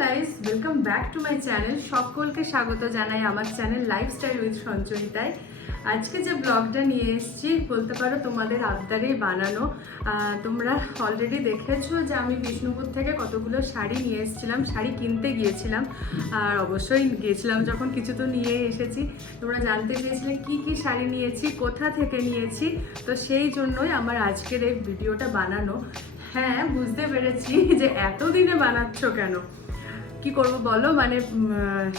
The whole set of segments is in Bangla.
Guys welcome back to my channel সকলকে স্বাগত জানাই আমার চ্যানেল লাইফস্টাইল উইথ সঞ্চয়িতায় আজকে যে ব্লগটা নিয়ে এসেছি, বলতে পারো তোমাদের আবদারেই বানানো। তোমরা অলরেডি দেখেছ যে আমি বিষ্ণুপুর থেকে কতগুলো শাড়ি নিয়ে এসেছিলাম, শাড়ি কিনতে গিয়েছিলাম। আর অবশ্যই গিয়েছিলাম যখন কিছু তো নিয়ে এসেছি। তোমরা জানতে চেয়েছিলে কি কি শাড়ি নিয়েছি, কোথা থেকে নিয়েছি। তো সেই জন্যই আমার আজকের এই ভিডিওটা বানানো। হ্যাঁ বুঝতে পেরেছি যে এতদিনে বানাচ্ছ কেন? কি করব বলো? মানে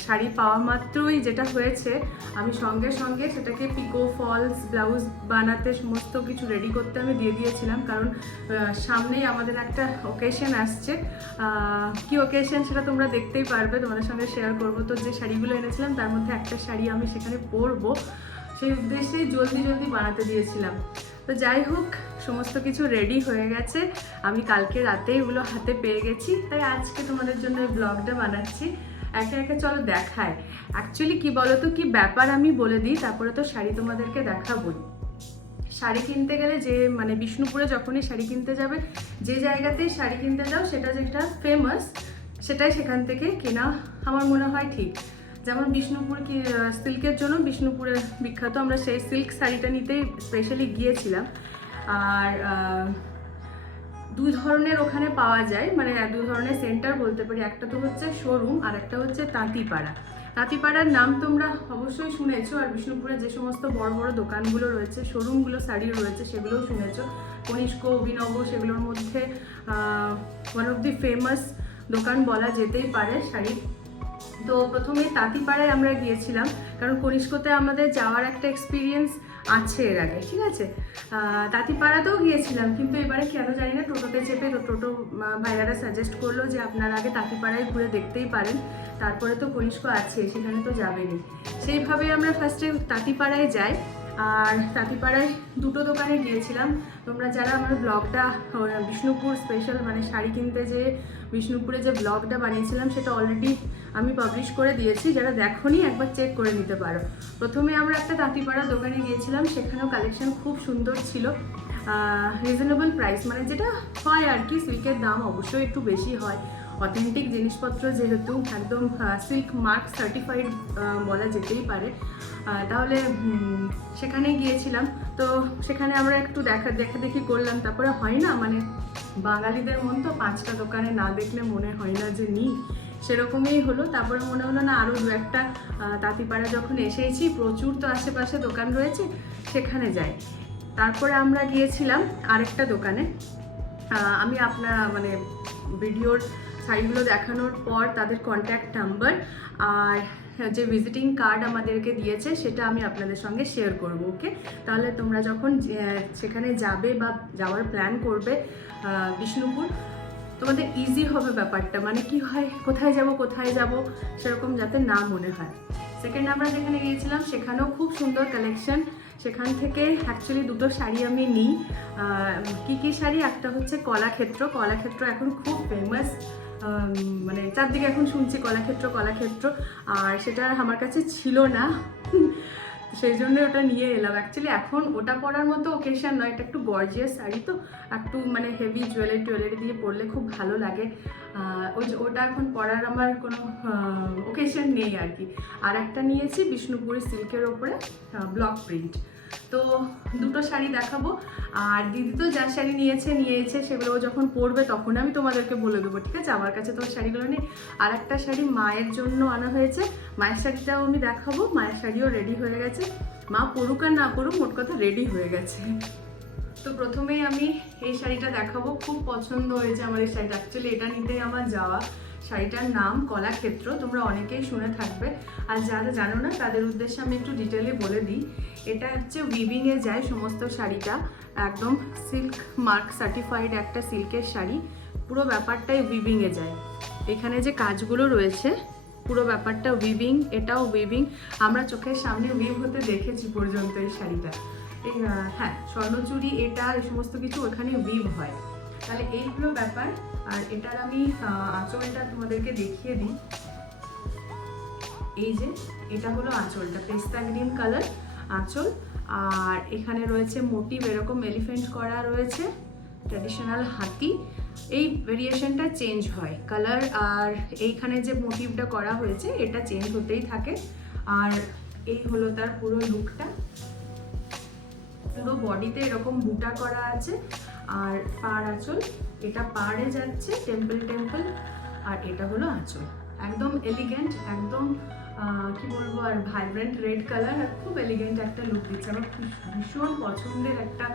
শাড়ি পাওয়া মাত্রই যেটা হয়েছে, আমি সঙ্গে সঙ্গে সেটাকে পিকো ফলস ব্লাউজ বানাতে সমস্ত কিছু রেডি করতে আমি দিয়ে দিয়েছিলাম। কারণ সামনেই আমাদের একটা ওকেশন আসছে। কি ওকেশন সেটা তোমরা দেখতেই পারবে, তোমাদের সঙ্গে শেয়ার করব। তো যে শাড়িগুলো এনেছিলাম, তার মধ্যে একটা শাড়ি আমি সেখানে পরবো। সেই উদ্দেশ্যেই জলদি জলদি বানাতে দিয়েছিলাম। তো যাই হোক, সমস্ত কিছু রেডি হয়ে গেছে। আমি কালকে রাতে এগুলো হাতে পেয়ে গেছি। তাই আজকে তোমাদের জন্য এই ব্লগটা বানাচ্ছি। একে একে চলো দেখায় অ্যাকচুয়ালি কি বলো তো কি ব্যাপার আমি বলে দিই, তারপরে তো শাড়ি তোমাদেরকে দেখাবোই। শাড়ি কিনতে গেলে যে মানে বিষ্ণুপুরে যখনই শাড়ি কিনতে যাবে, যে জায়গাতেই শাড়ি কিনতে যাও, সেটা যেটা ফেমাস সেটাই সেখান থেকে কেনা, আমার মনে হয় ঠিক। যেমন বিষ্ণুপুর কি সিল্কের জন্য বিষ্ণুপুরের বিখ্যাত আমরা সেই সিল্ক শাড়িটা নিতে স্পেশালি গিয়েছিলাম। আর দুই ধরনের ওখানে পাওয়া যায় মানে দু ধরনের সেন্টার বলতে পারি। একটা তো হচ্ছে শোরুম আর একটা হচ্ছে তাঁতিপাড়া। তাঁতিপাড়ার নাম তোমরা অবশ্যই শুনেছো, আর বিষ্ণুপুরে যে সমস্ত বড় বড় দোকানগুলো রয়েছে শোরুমগুলো শাড়ির রয়েছে, সেগুলোও শুনেছো। কনিষ্ক অভিনব, সেগুলোর মধ্যে ওয়ান অফ দি ফেমাস দোকান বলা যেতেই পারে শাড়ির। তো প্রথমে তাঁতিপাড়ায় আমরা গিয়েছিলাম, কারণ কনিষ্কতে আমাদের যাওয়ার একটা এক্সপিরিয়েন্স আছে এর আগে, ঠিক আছে? তাঁতিপাড়াতেও গিয়েছিলাম, কিন্তু এবারে কেন জানি না, টোটোতে চেপে তো টোটো ভাইয়ারা সাজেস্ট করল যে আপনারা আগে তাঁতিপাড়ায় ঘুরে দেখতেই পারেন, তারপরে তো কনিষ্ক আছে, সেখানে তো যাবেনি সেইভাবে আমরা ফার্স্টে তাঁতিপাড়ায় যাই আর তাঁতিপাড়ায় দুটো দোকানে গিয়েছিলাম। তোমরা যারা আমার ব্লগটা বিষ্ণুপুর স্পেশাল মানে শাড়ি কিনতে যে বিষ্ণুপুরে যে ব্লগটা বানিয়েছিলাম, সেটা অলরেডি আমি পাবলিশ করে দিয়েছি। যারা দেখোনি, একবার চেক করে নিতে পারো। প্রথমে আমরা একটা তাঁতিপাড়া দোকানে গিয়েছিলাম, সেখানেও কালেকশন খুব সুন্দর ছিল। রিজনেবল প্রাইস মানে যেটা হয় আর কি সিল্কের দাম অবশ্যই একটু বেশি হয়। অথেন্টিক জিনিসপত্র যেহেতু একদম সিল্ক মার্ক সার্টিফাইড বলা যেতেই পারে। তাহলে সেখানে গিয়েছিলাম। তো সেখানে আমরা একটু দেখা দেখা দেখি করলাম। তারপরে হয় না মানে বাঙালিদের মন তো পাঁচটা দোকানে না দেখলে মনে হয় না যে নিই। সেরকমই হলো। তারপরে মনে হলো না আরও দু একটা তাঁতিপাড়া যখন এসেছি, প্রচুর তো আশেপাশে দোকান রয়েছে, সেখানে যাই। তারপরে আমরা গিয়েছিলাম আরেকটা দোকানে। আমি আপনার মানে ভিডিওর শাড়িগুলো দেখানোর পর তাদের কন্ট্যাক্ট নাম্বার আর যে ভিজিটিং কার্ড আমাদেরকে দিয়েছে, সেটা আমি আপনাদের সঙ্গে শেয়ার করব ওকে তাহলে তোমরা যখন সেখানে যাবে বা যাওয়ার প্ল্যান করবে বিষ্ণুপুর, তোমাদের ইজি হবে ব্যাপারটা। মানে কি হয়, কোথায় যাব কোথায় যাব, সেরকম যাতে না মনে হয়। সেকেন্ড আমরা যেখানে গিয়েছিলাম, সেখানেও খুব সুন্দর কালেকশন সেখান থেকে অ্যাকচুয়ালি দুটো শাড়ি আমি নিই। কী কি শাড়ি? একটা হচ্ছে কলাক্ষেত্র। কলাক্ষেত্র এখন খুব ফেমাস মানে চারদিকে এখন শুনছি কলাক্ষেত্র কলাক্ষেত্র, আর সেটা আমার কাছে ছিল না। সেই জন্য ওটা নিয়ে এলাম। অ্যাকচুয়ালি এখন ওটা পরার মতো ওকেশন নয়। এটা একটু গর্জিয়াস শাড়ি তো। একটু মানে হেভি জুয়েলারি টুয়েলারি দিয়ে পরলে খুব ভালো লাগে। ওটা এখন পরার আমার কোনো ওকেশন নেই আর কি। আর একটা নিয়েছি বিষ্ণুপুরি সিল্কের ওপরে ব্লক প্রিন্ট তো দুটো শাড়ি দেখাবো। আর দিদি তো যা শাড়ি নিয়েছে নিয়েছে সেগুলো যখন পরবে তখন আমি তোমাদেরকে বলে দেবো, ঠিক আছে? আমার কাছে তো শাড়িগুলো নেই। আর একটা শাড়ি মায়ের জন্য আনা হয়েছে। মায়ের শাড়িটাও আমি দেখাবো। মায়ের শাড়িও রেডি হয়ে গেছে। মা পড়ুক আর না পড়ুক মোট কথা রেডি হয়ে গেছে। তো প্রথমেই আমি এই শাড়িটা দেখাবো। খুব পছন্দ হয়েছে আমার এই শাড়িটা। অ্যাকচুয়ালি এটা নিতেই আমার যাওয়া। শাড়িটার নাম কলাক্ষেত্র, তোমরা অনেকেই শুনে থাকবে। আর যারা জানো না, তাদের উদ্দেশ্যে আমি একটু ডিটেলে বলে দিই। এটা হচ্ছে উইভিংয়ে যায় সমস্ত শাড়িটা। একদম সিল্ক মার্ক সার্টিফাইড একটা সিল্কের শাড়ি। পুরো ব্যাপারটাই উইভিংয়ে যায়। এখানে যে কাজগুলো রয়েছে, পুরো ব্যাপারটা উইভিং এটাও উইভিং আমরা চোখের সামনে উইভ হতে দেখেছি পর্যন্ত এই শাড়িটা। এই হ্যাঁ স্বর্ণচুরি, এটা, এই সমস্ত কিছু ওখানে উইভ হয়। তাহলে এইগুলো ব্যাপার আর এটার আমি আঁচলটা তোমাদেরকে দেখিয়ে দিই। এই যে, এটা হলো আঁচলটা, পেস্তা গ্রিন কালার আঁচল। আর এখানে রয়েছে মোটিভ, এরকম এলিফেন্ট করা রয়েছে, ট্র্যাডিশনাল হাতি। এই ভেরিয়েশনটা চেঞ্জ হয়, কালার আর এইখানে যে মোটিভটা করা হয়েছে, এটা চেঞ্জ হতেই থাকে। আর এই হলো তার পুরো লুকটা। পুরো বডিতে এরকম বুটা করা আছে। আর পাড় আঁচল এটা পাড়ে যাচ্ছে টেম্পল টেম্পল আর এটা হলো আঁচল। একদম এলিগেন্ট একদম কি বলব, আর ভাইব্রেন্ট রেড কালার আর খুব এলিগেন্ট একটা লুক দিচ্ছে। আমার ভীষণ পছন্দের একটা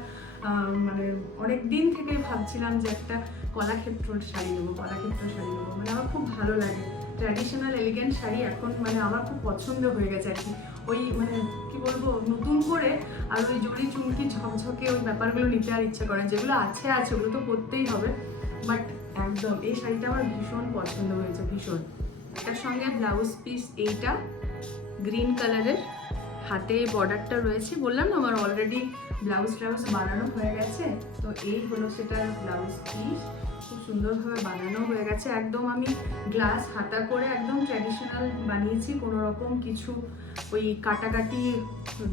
মানে অনেক দিন থেকে ভাবছিলাম যে একটা কলাক্ষেত্র শাড়ি নেব, কলাক্ষেত্র শাড়ি নেব। মানে আমার খুব ভালো লাগে। ট্র্যাডিশনাল এলিগেন্ট শাড়ি এখন মানে আমার খুব পছন্দ হয়ে গেছে আর কি। ওই মানে কি বলব, নতুন করে আর ওই জড়ি চুমকি ঝকঝকে ওই ব্যাপারগুলো নিতে আর ইচ্ছে করে যেগুলো আছে আছে, ওগুলো তো করতেই হবে। বাট একদম, এই শাড়িটা আমার ভীষণ পছন্দ হয়েছে, ভীষণ। এটার সঙ্গে ব্লাউজ পিস এইটা গ্রিন কালারের হাতে বর্ডারটা রয়েছে, বললাম না, আমার অলরেডি ব্লাউজ ট্রাউজ বানানো হয়ে গেছে। তো এই হলো সেটার ব্লাউজ পিস খুব সুন্দরভাবে বানানো হয়ে গেছে। একদম আমি গ্লাস হাতা করে একদম ট্র্যাডিশনাল বানিয়েছি, কোনো রকম কিছু ওই কাটাকাটি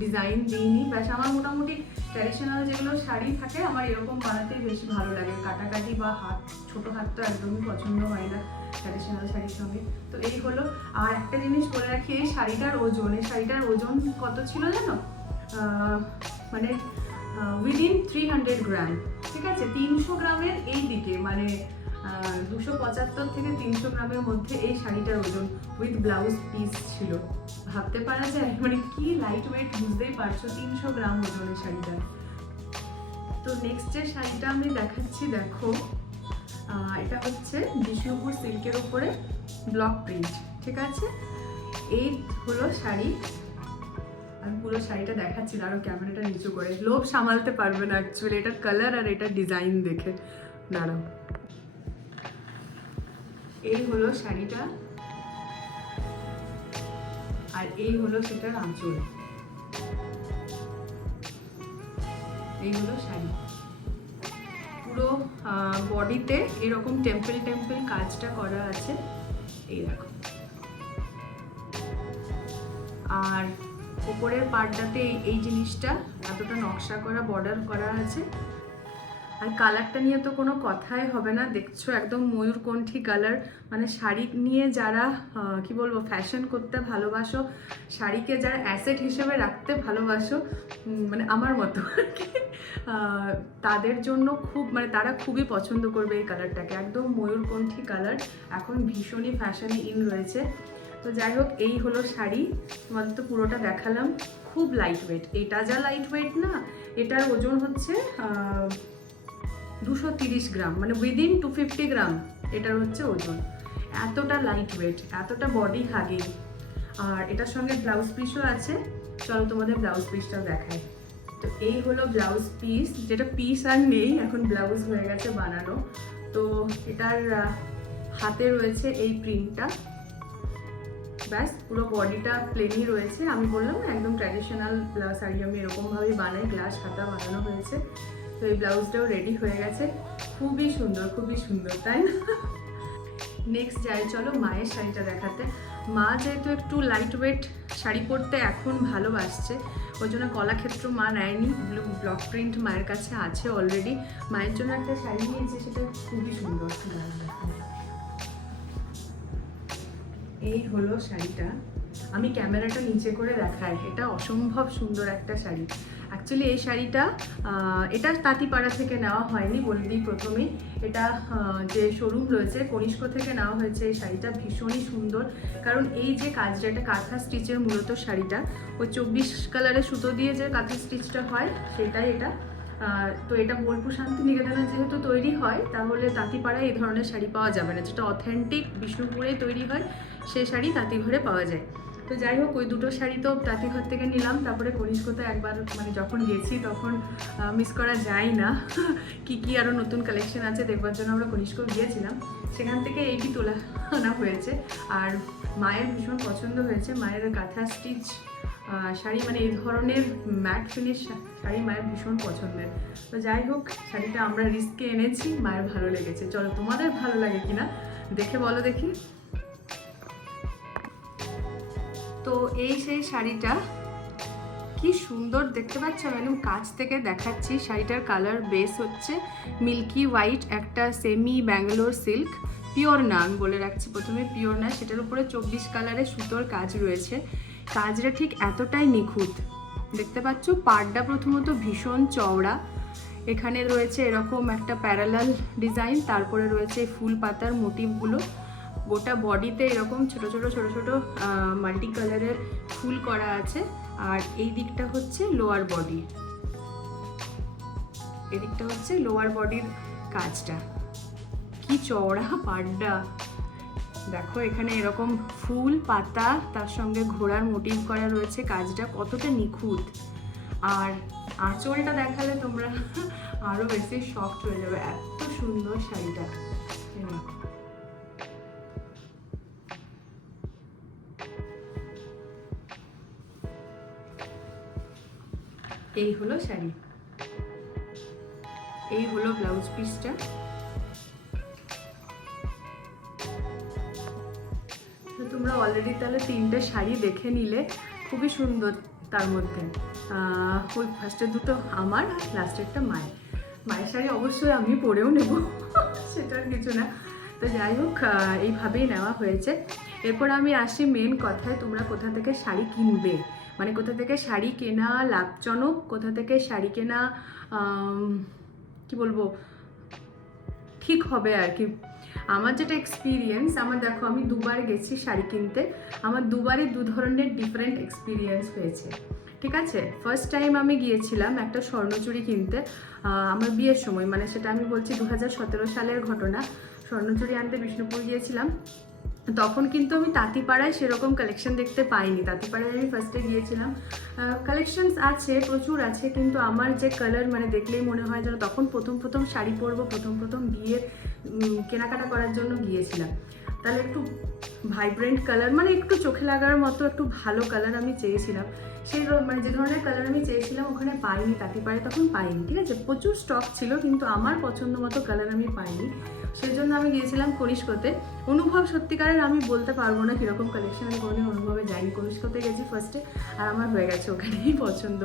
ডিজাইন দিইনি। ব্যাস আমার মোটামুটি ট্র্যাডিশনাল যেগুলো শাড়ি থাকে, আমার এরকম বানাতেই বেশি ভালো লাগে। কাটাকাটি বা হাত, ছোট হাত তো একদমই পছন্দ হয় না ট্র্যাডিশনাল শাড়ির সঙ্গে। তো এই হলো। আর একটা জিনিস বলে রাখি, এই শাড়িটার ওজন, এই শাড়িটার ওজন কত ছিল জানো? মানে উইদিন থ্রি হান্ড্রেড গ্রাম ঠিক আছে? তিনশো গ্রামের এই দিকে মানে দুশো পঁচাত্তর থেকে তিনশো গ্রামের মধ্যে এই শাড়িটার ওজন উইথ ব্লাউজ পিস ছিল। ভাবতে পারা যায় মানে কি লাইট ওয়েট বুঝতেই পারছ তিনশো গ্রাম ওজনের শাড়িটা। তো নেক্সট যে শাড়িটা আমি দেখাচ্ছি, দেখো। এটা হচ্ছে বিষ্ণুপুর সিল্কের উপরে ব্লক প্রিন্ট ঠিক আছে? এই হলো শাড়ি। আমি পুরো শাড়িটা দেখাচ্ছি আরও ক্যামেরাটা নিচু করে। লোভ সামালতে পারবে না অ্যাকচুয়ালি এটার কালার আর এটার ডিজাইন দেখে। দাঁড়াও। এই হলো শাড়িটা। আর এই হলো সেটার আঁচল এই হলো শাড়ি। পুরো বডিতে এরকম টেম্পল টেম্পল কাজটা করা আছে। এই দেখো। আর উপরের পার্টটাতে এই জিনিসটা, এতটা নকশা করা বর্ডার করা আছে। আর কালারটা নিয়ে তো কোনো কথাই হবে না। দেখছ একদম ময়ূরকণ্ঠী কালার মানে শাড়ি নিয়ে যারা কি বলব ফ্যাশন করতে ভালোবাসো, শাড়িকে যারা অ্যাসেট হিসেবে রাখতে ভালোবাসো মানে আমার মতো আর কি তাদের জন্য খুব মানে তারা খুবই পছন্দ করবে এই কালারটাকে একদম ময়ূরকণ্ঠী কালার এখন ভীষণই ফ্যাশনে ইন রয়েছে। তো যাই হোক, এই হলো শাড়ি। তোমাদের তো পুরোটা দেখালাম। খুব লাইট ওয়েট এটা যা লাইট ওয়েট না, এটার ওজন হচ্ছে দুশো তিরিশ গ্রাম মানে উইদিন টু ফিফটি গ্রাম, এটার হচ্ছে ওজন। এতটা লাইট ওয়েট এতটা বডি হাগি আর এটার সঙ্গে ব্লাউজ পিসও আছে। চলো তোমাদের ব্লাউজ পিসটাও দেখাই। তো এই হলো ব্লাউজ পিস যেটা পিস আর নেই, এখন ব্লাউজ হয়ে গেছে বানানো। তো এটার হাতে রয়েছে এই প্রিন্টটা ব্যাস, পুরো বডিটা প্লেনই রয়েছে। আমি বললাম একদম ট্র্যাডিশনাল শাড়ি আমি এরকমভাবেই বানাই গ্লাস হাতা বানানো হয়েছে। তো এই ব্লাউজটাও রেডি হয়ে গেছে। খুবই সুন্দর খুবই সুন্দর, তাই না? নেক্সট যাই, চলো মায়ের শাড়িটা দেখাতে। মা যেহেতু একটু লাইট ওয়েট শাড়ি পরতে এখন ভালোবাসছে, ওই জন্য কলাক্ষেত্র মা নেয়নি। ব্লু ব্লক প্রিন্ট মায়ের কাছে আছে অলরেডি মায়ের জন্য একটা শাড়ি নিয়েছে, সেটা খুবই সুন্দর। এই হলো শাড়িটা। আমি ক্যামেরাটা নিচে করে দেখাই, এটা অসম্ভব সুন্দর একটা শাড়ি। অ্যাকচুয়ালি এই শাড়িটা এটা তাঁতিপাড়া থেকে নেওয়া হয়নি বলে দিই প্রথমেই এটা যে শোরুম রয়েছে, কনিষ্ক থেকে নেওয়া হয়েছে এই শাড়িটা। ভীষণই সুন্দর। কারণ এই যে কাজটা, এটা কাঁথা স্টিচের মূলত শাড়িটা। ওই চব্বিশ কালারের সুতো দিয়ে যে কাঁথা স্টিচটা হয়, সেটাই এটা। তো এটা বোলপুর শান্তিনিকেতনে যেহেতু তৈরি হয়, তাহলে তাঁতিপাড়ায় এই ধরনের শাড়ি পাওয়া যাবে না। যেটা অথেন্টিক বিষ্ণুপুরে তৈরি হয় সেই শাড়ি তাঁতিঘরে পাওয়া যায়। তো যাই হোক, ওই দুটো শাড়ি তো তাঁতিঘর থেকে নিলাম। তারপরে কনিষ্কতে একবার মানে যখন গেছি তখন মিস করা যায় না। কি কি আরও নতুন কালেকশন আছে দেখবার জন্য আমরা কনিষ্ক গিয়েছিলাম। সেখান থেকে এইটি তোলা আনা হয়েছে। আর মায়ের ভীষণ পছন্দ হয়েছে। মায়ের কাঁথা স্টিচ শাড়ি মানে এই ধরনের ম্যাট ফিনিশ শাড়ি মায়ের ভীষণ পছন্দের। তো যাই হোক, শাড়িটা আমরা রিস্কে এনেছি, মায়ের ভালো লেগেছে। চলো, তোমাদের ভালো লাগে কিনা? দেখে বলো দেখি। তো এই সেই শাড়িটা। কি সুন্দর দেখতে পাচ্ছ? একদম কাছ থেকে দেখাচ্ছি শাড়িটার কালার বেস হচ্ছে মিল্কি হোয়াইট একটা সেমি ব্যাঙ্গালোর সিল্ক পিওর না আমি বলে রাখছি প্রথমে পিওর না সেটার উপরে চব্বিশ কালারের সুতোর কাজ রয়েছে। কাজটা ঠিক এতটাই নিখুঁত। দেখতে পাচ্ছ, পাড়টা প্রথমত ভীষণ চওড়া। এখানে রয়েছে এরকম একটা প্যারালাল ডিজাইন তারপরে রয়েছে ফুল পাতার মোটিভগুলো গোটা বডিতে এরকম ছোট ছোট ছোট ছোট মাল্টি কালারের ফুল করা আছে। আর এই দিকটা হচ্ছে লোয়ার বডি এদিকটা হচ্ছে লোয়ার বডির কাজটা। কি চওড়া পাড্ডা। দেখো, এখানে এরকম ফুল, পাতা, তার সঙ্গে ঘোড়ার মোটিভ করা রয়েছে। কাজটা কতটা নিখুঁত। আর আঁচলটা দেখালে তোমরা আরও বেশি সফট হয়ে যাবে। এত সুন্দর শাড়িটা। এই। হলো শাড়ি। এই হলো ব্লাউজ পিসটা। তোমরা অলরেডি তাহলে তিনটে শাড়ি দেখে নিলে, খুবই সুন্দর তার মধ্যে। ওই ফার্স্টে দুটো আমার আর লাস্টেরটা মায়ের। মায়ের শাড়ি অবশ্যই আমি পরেও নেব সেটার কিছু না। তো যাই হোক এইভাবেই নেওয়া হয়েছে। এরপর আমি আসি মেন কথায়, তোমরা কোথা থেকে শাড়ি কিনবে? মানে কোথা থেকে শাড়ি কেনা লাভজনক? কোথা থেকে শাড়ি কেনা কি বলব? ঠিক হবে আর কি। আমার যেটা এক্সপিরিয়েন্স আমার দেখো, আমি দুবার গেছি শাড়ি কিনতে। আমার দুবারই দু ধরনের ডিফারেন্ট এক্সপিরিয়েন্স হয়েছে। ঠিক আছে? ফার্স্ট টাইম আমি গিয়েছিলাম একটা স্বর্ণচুরি কিনতে আমার বিয়ের সময়। মানে সেটা আমি বলছি দু হাজার সতেরো সালের ঘটনা। স্বর্ণচুরি আনতে বিষ্ণুপুর গিয়েছিলাম। তখন কিন্তু আমি তাঁতিপাড়ায় সেরকম কালেকশন দেখতে পাইনি। তাঁতিপাড়ায় আমি ফার্স্টে গিয়েছিলাম। কালেকশনস আছে, প্রচুর আছে, কিন্তু আমার যে কালার মানে দেখলেই মনে হয় যেন তখন প্রথম প্রথম শাড়ি পরবো, প্রথম প্রথম বিয়ের কেনাকাটা করার জন্য গিয়েছিলাম। তাহলে একটু ভাইব্রেন্ট কালার মানে একটু চোখে লাগার মতো একটু ভালো কালার আমি চেয়েছিলাম। সেই মানে যে ধরনের কালার আমি চেয়েছিলাম ওখানে পাইনি, তাঁতিপাড়ায় তখন পাইনি, ঠিক আছে? প্রচুর স্টক ছিল, কিন্তু আমার পছন্দ মতো কালার আমি পাইনি। সেই জন্য আমি গিয়েছিলাম কনিষ্কতে অনুভব সত্যিকারের আমি বলতে পারব না কীরকম কালেকশন আমি কোনোদিন অনুভবে যাইনি। কনিষ্কতে গেছি ফার্স্টে আর আমার হয়ে গেছে ওখানেই পছন্দ।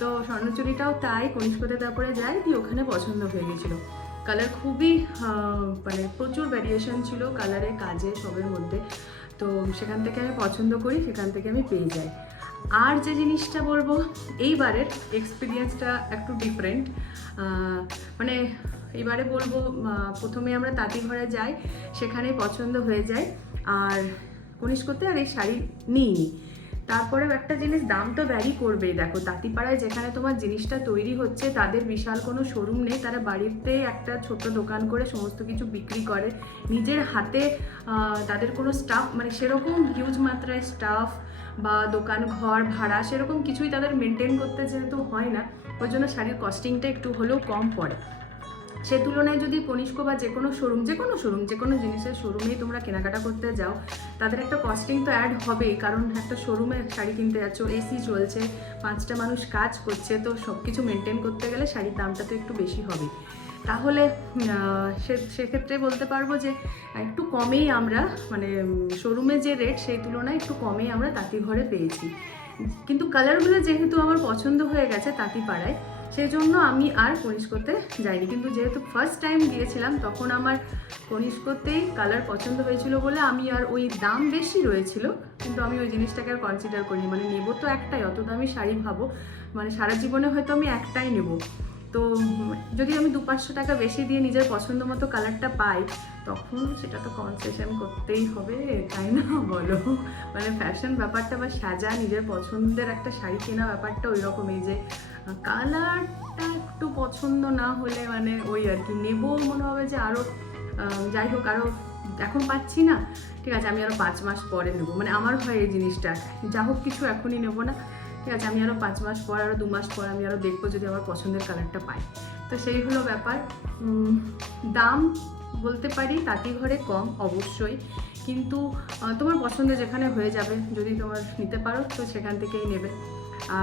তো স্বর্ণচুরিটাও তাই কনিষ্কতে তারপরে যাই, দিয়ে ওখানে পছন্দ হয়ে গেছিল। কালার খুবই মানে প্রচুর ভ্যারিয়েশন ছিল কালারে কাজে, সবের মধ্যে। তো সেখান থেকে আমি পছন্দ করি, সেখান থেকে আমি পেয়ে যাই। আর যে জিনিসটা বলব, এইবারের এক্সপিরিয়েন্সটা একটু ডিফারেন্ট মানে এবারে বলব প্রথমে আমরা তাঁতি ঘরে যাই সেখানে পছন্দ হয়ে যায়। আর কনিষ্কতে আর এই শাড়ি নিইনি তারপরে একটা জিনিস, দাম তো ভ্যারি করবেই। দেখো, তাঁতিপাড়ায় যেখানে তোমার জিনিসটা তৈরি হচ্ছে, তাদের বিশাল কোনো শোরুম নেই। তারা বাড়িতে একটা ছোট দোকান করে সমস্ত কিছু বিক্রি করে। নিজের হাতে তাদের কোনো স্টাফ মানে সেরকম হিউজ মাত্রায় স্টাফ বা দোকান, ঘর, ভাড়া, সেরকম কিছুই তাদের মেনটেন করতে যেহেতু হয় না, ওই জন্য শাড়ির কস্টিংটা একটু হলেও কম পড়ে। সে তুলনায় যদি কনিষ্ক বা যে কোনো শোরুম যে কোনো শোরুম যে কোনো জিনিসের শোরুমেই তোমরা কেনাকাটা করতে যাও, তাদের একটা কস্টিং তো অ্যাড হবেই। কারণ একটা শোরুমে শাড়ি কিনতে যাচ্ছ এসি চলছে, পাঁচটা মানুষ কাজ করছে, তো সব কিছু মেনটেন করতে গেলে শাড়ির দামটা তো একটু বেশি হবে তাহলে সেক্ষেত্রে বলতে পারব যে, একটু কমেই আমরা মানে শোরুমে যে রেট সেই তুলনায় একটু কমেই আমরা তাঁতি ঘরে পেয়েছি। কিন্তু কালারগুলো যেহেতু আমার পছন্দ হয়ে গেছে তাঁতি পাড়ায় সেই জন্য আমি আর কনিষ্কতে যাইনি। কিন্তু যেহেতু ফার্স্ট টাইম দিয়েছিলাম তখন আমার কনিষ্কতেই কালার পছন্দ হয়েছিল বলে আমি আর ওই দাম বেশি রয়েছিল। কিন্তু আমি ওই জিনিসটাকে আর কনসিডার করিনি। মানে নেব তো একটাই, অত দামি শাড়ি ভাবো। মানে সারা জীবনে হয়তো আমি একটাই নেব। তো যদি আমি দু পাঁচশো টাকা বেশি দিয়ে নিজের পছন্দ মতো কালারটা পাই, তখন সেটা তো কনসেশন করতেই হবে, তাই না? বলো। মানে ফ্যাশন ব্যাপারটা বা সাজা, নিজের পছন্দের একটা শাড়ি কেনা ব্যাপারটা ওই রকমই যে কালারটা একটু পছন্দ না হলে মানে ওই আর কি, নেব মনে হবে যে আরও যাই হোক আরও এখন পাচ্ছি না। ঠিক আছে, আমি আরও পাঁচ মাস পরে নেব। মানে আমার হয় এই জিনিসটা। যা হোক কিছু এখনই নেব না। ঠিক আছে, আমি আরও পাঁচ মাস পর আরও দু মাস পর আমি আরও দেখব যদি আমার পছন্দের কালারটা পাই। তো সেই হলো ব্যাপার। দাম বলতে পারি তাঁতি ঘরে কম, অবশ্যই। কিন্তু তোমার পছন্দ যেখানে হয়ে যাবে, যদি তোমার নিতে পারো, তো সেখান থেকেই নেবে।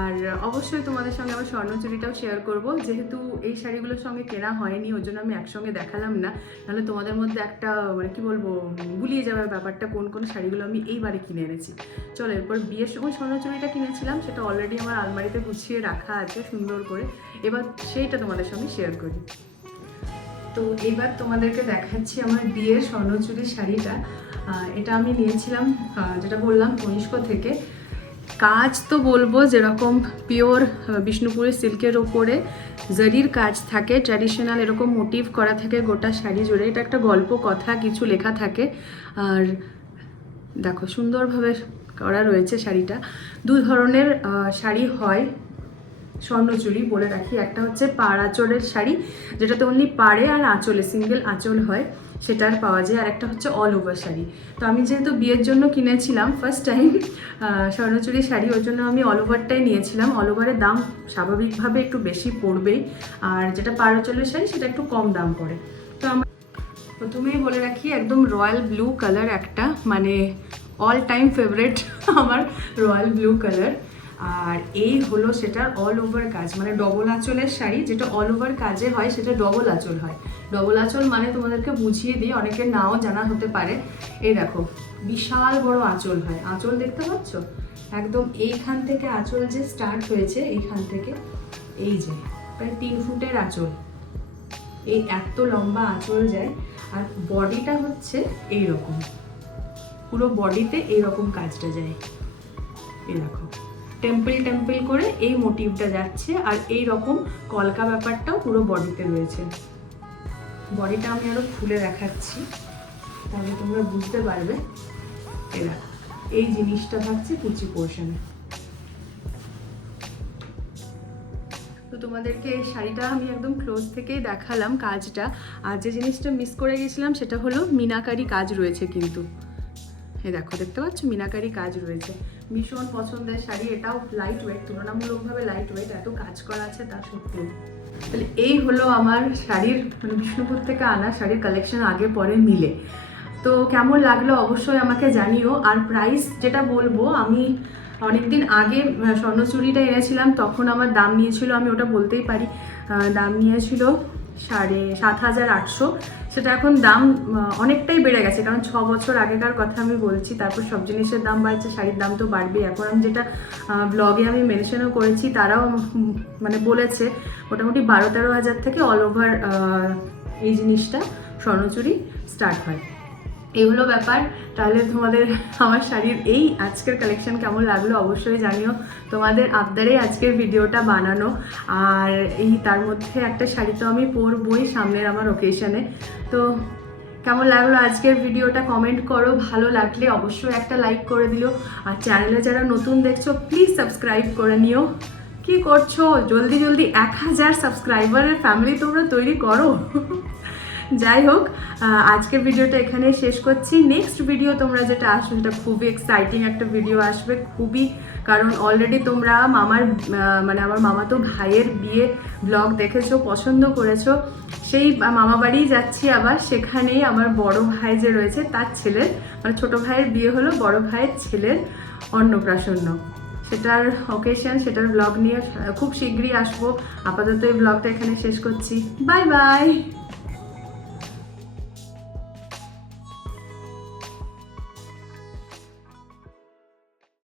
আর অবশ্যই তোমাদের সঙ্গে আমার স্বর্ণচুরিটাও শেয়ার করব। যেহেতু এই শাড়িগুলোর সঙ্গে কেনা হয়নি ওই জন্য আমি একসঙ্গে দেখালাম না। নাহলে তোমাদের মধ্যে একটা মানে কি বলব, গুলিয়ে যাওয়ার ব্যাপারটা কোন কোন শাড়িগুলো আমি এইবারে কিনে এনেছি। চলো, এরপর বিয়ের সময় স্বর্ণচুরিটা কিনেছিলাম, সেটা অলরেডি আমার আলমারিতে গুছিয়ে রাখা আছে সুন্দর করে। এবার সেইটা তোমাদের সঙ্গে শেয়ার করি। তো এবার তোমাদেরকে দেখাচ্ছি আমার বিয়ের স্বর্ণচুরি শাড়িটা। এটা আমি নিয়েছিলাম যেটা বললাম, কনিষ্ক থেকে। কাজ তো বলব যেরকম পিওর বিষ্ণুপুরের সিল্কের ওপরে জারির কাজ থাকে, ট্র্যাডিশনাল এরকম মোটিভ করা থাকে গোটা শাড়ি জুড়ে। এটা একটা গল্প, কথা, কিছু লেখা থাকে। আর দেখো, সুন্দরভাবে করা রয়েছে শাড়িটা। দু ধরনের শাড়ি হয় স্বর্ণচুরি বলে রাখি। একটা হচ্ছে পাড় আঁচলের শাড়ি, যেটাতে অনলি পাড়ে আর আঁচলে, সিঙ্গেল আঁচল হয়। সেটার পাওয়া যায়। আর একটা হচ্ছে অল ওভার শাড়ি। তো আমি যেহেতু বিয়ের জন্য কিনেছিলাম ফার্স্ট টাইম স্বর্ণচুরি শাড়ি, ওর জন্য আমি অল ওভারটাই নিয়েছিলাম। অল ওভারের দাম স্বাভাবিকভাবে একটু বেশি পড়বেই। আর যেটা পাড় আঁচলের শাড়ি, সেটা একটু কম দাম পড়ে। তো আমার প্রথমেই বলে রাখি, একদম রয়্যাল ব্লু কালার একটা মানে অল টাইম ফেভারেট আমার রয়্যাল ব্লু কালার আর এই হলো সেটার অল ওভার কাজ মানে ডবল আঁচলের শাড়ি যেটা অল ওভার কাজে হয়, সেটা ডবল আঁচল হয়। ডবল আঁচল মানে তোমাদেরকে বুঝিয়ে দিই অনেকের নাও জানা হতে পারে। এই দেখো, বিশাল বড় আঁচল হয়। আঁচল দেখতে পাচ্ছ? একদম এইখান থেকে আঁচল যে স্টার্ট হয়েছে, এইখান থেকে এই যে, প্রায় তিন ফুটের আঁচল। এই এত লম্বা আঁচল যায়, আর বডিটা হচ্ছে এই রকম পুরো বডিতে এই রকম কাজটা যায়। এই দেখো। টেম্পল টেম্পল করে এই মোটিভটা যাচ্ছে আর এই রকম কলকা ব্যাপারটাও পুরো বডিতে রয়েছে। বডিটা আমি আরও খুলে দেখাচ্ছি, তাহলে তোমরা বুঝতে পারবে। দেখো, এই জিনিসটা থাকছে কুচি পোর্শনে তো তোমাদেরকে এই শাড়িটা আমি একদম ক্লোজ থেকেই দেখালাম কাজটা। আর যে জিনিসটা মিস করে গেছিলাম সেটা হলো মিনাকারি কাজ রয়েছে কিন্তু। এই দেখো, দেখতে পাচ্ছ? মিনাকারি কাজ রয়েছে। ভীষণ পছন্দের শাড়ি, এটাও লাইট ওয়েট তুলনামূলকভাবে লাইট ওয়েট এত কাজ করা আছে তা সত্ত্বেও। তাহলে এই হলো আমার শাড়ির মানে বিষ্ণুপুর থেকে আনা শাড়ির কালেকশন আগে পরে মিলে। তো কেমন লাগল অবশ্যই আমাকে জানিও। আর প্রাইস যেটা বলব, আমি অনেকদিন আগে স্বর্ণচুরিটা এনেছিলাম, তখন আমার দাম নিয়েছিল, আমি ওটা বলতেই পারি দাম নিয়েছিল সাড়ে সাত হাজার আটশো। সেটা এখন দাম অনেকটাই বেড়ে গেছে। কারণ ছ বছর আগেকার কথা আমি বলছি, তারপর সব জিনিসের দাম বাড়ছে, শাড়ির দাম তো বাড়বেই। এখন আমি যেটা ব্লগে আমি মেনশনও করেছি, তারাও মানে বলেছে, মোটামুটি বারো তেরো হাজার থেকে অল ওভার এই জিনিসটা স্বর্ণচুরি স্টার্ট হয়। এই হলো ব্যাপার। তাহলে তোমাদের আমার শাড়ির এই আজকের কালেকশন কেমন লাগল অবশ্যই জানিও। তোমাদের আবদারে আজকের ভিডিওটা বানানো। আর এই তার মধ্যে একটা শাড়ি তো আমি পরবই সামনের আমার ওকেশনে তো কেমন লাগল আজকের ভিডিওটা কমেন্ট করো। ভালো লাগলে অবশ্যই একটা লাইক করে দিও আর চ্যানেলে যারা নতুন দেখছ প্লিজ সাবস্ক্রাইব করে নিও। কি করছ? জলদি জলদি এক হাজার সাবস্ক্রাইবারের ফ্যামিলি তোমরা তৈরি করো। যাই হোক আজকের ভিডিওটা এখানে শেষ করছি। নেক্সট ভিডিও তোমরা যেটা আসবে, সেটা খুবই এক্সাইটিং একটা ভিডিও আসবে, খুবই, কারণ অলরেডি তোমরা মামার মানে আমার মামাতো ভাইয়ের বিয়ে ব্লগ দেখেছ, পছন্দ করেছ। সেই মামা বাড়িই যাচ্ছি আবার, সেখানেই আমার বড় ভাই যে রয়েছে, তার ছেলের মানে ছোট ভাইয়ের বিয়ে হলো, বড় ভাইয়ের ছেলের অন্নপ্রাশন্ন সেটার অকেশন সেটার ব্লগ নিয়ে খুব শীঘ্রই আসব। আপাতত এই ব্লগটা এখানে শেষ করছি। Bye bye